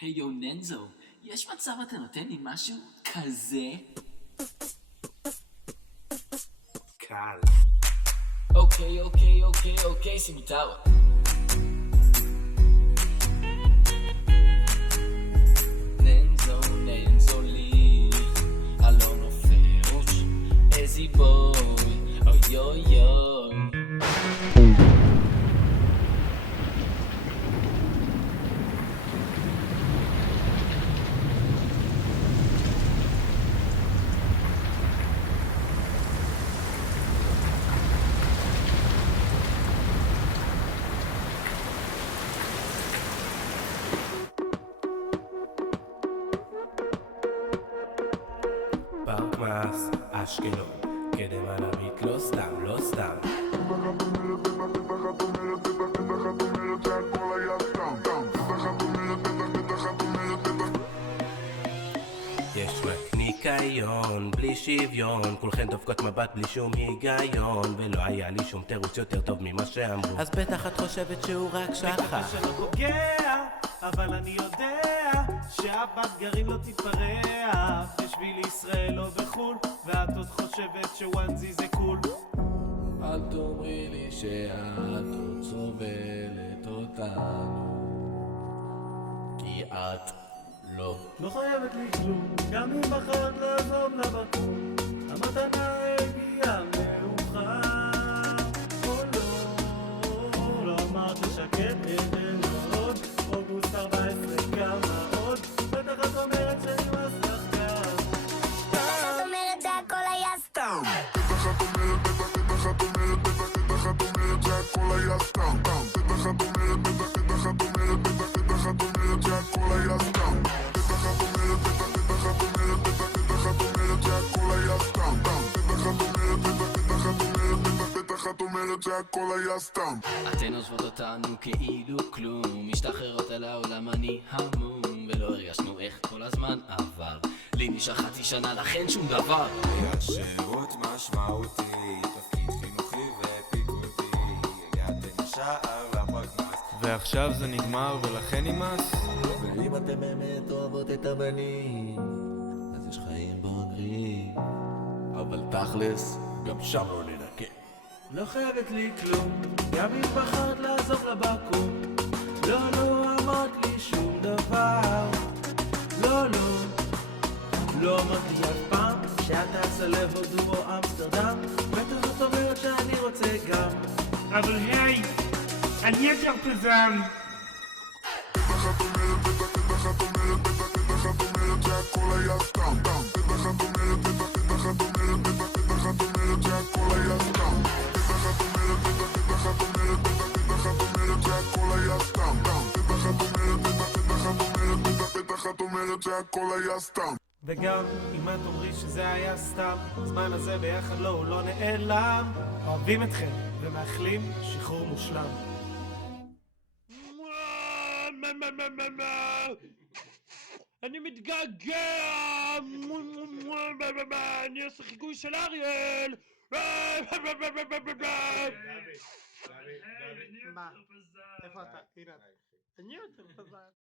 היי יו ננזו, יש מצב אתה נותן לי משהו כזה? קל. אוקיי, סימטאווה. ננזו לי, אלון אופרוש, איזי בוי, אוי אוי אוי. פארקמאס, אשקלון, קדם על הביט, לא סתם. יש רק ניקיון, בלי שוויון, כולכן דופקות מבט בלי שום היגיון, ולא היה לי שום תירוץ יותר טוב ממה שאמרו, אז בטח את חושבת שהוא רק שכח. שלא פוגע, אבל אני יודע שהבת גרעין לא תתפרע בשביל ישראל או בחול, ואת עוד חושבת שוואנזי זה קול. אל תאמרי לי שאת עוד סובלת אותנו, כי את לא חייבת לי כלום, גם אם בחרת לעזוב לבקום, המתנה הגיעה מאוחר. או לא אמרת לשקט עוד, אוגוסט 14 כמה עוד, בטח את אומרת שאני מסחקר. את אומרת שהכל היה סתם. אתן עוזבות אותנו כאילו כלום, משתחררות על העולם אני המום, ולא הרגשנו איך כל הזמן עבר, לי נשאר חצי שנה לכן שום דבר. היה שירות משמעותי, תפקיד חינוכי ופיקודי, הגעתם ישר לפרקמאס, ועכשיו זה נגמר ולכן נמאס? ואם אתם באמת אוהבות את הבנים, אז יש חיים בוגרים, אבל תכלס גם שם לא ננקה. לא חייבת לי כלום, גם אם בחרת לעזוב לבקום, לא אמרת לי שום דבר. לא אמרתי אף פעם שאת טסה להודו או אמסטרדם, בטח את אומרת שאני רוצה גם, אבל היי, אני יותר פזם. וגם אם את אומרי שזה היה סתם, הזמן הזה ביחד לא, הוא לא נעלם. אוהבים אתכם ומאחלים שחרור מושלם. אני מתגעגע, אני עושה חיקוי של אריאל. מה? איפה אתה? הנה, אני יותר פזם.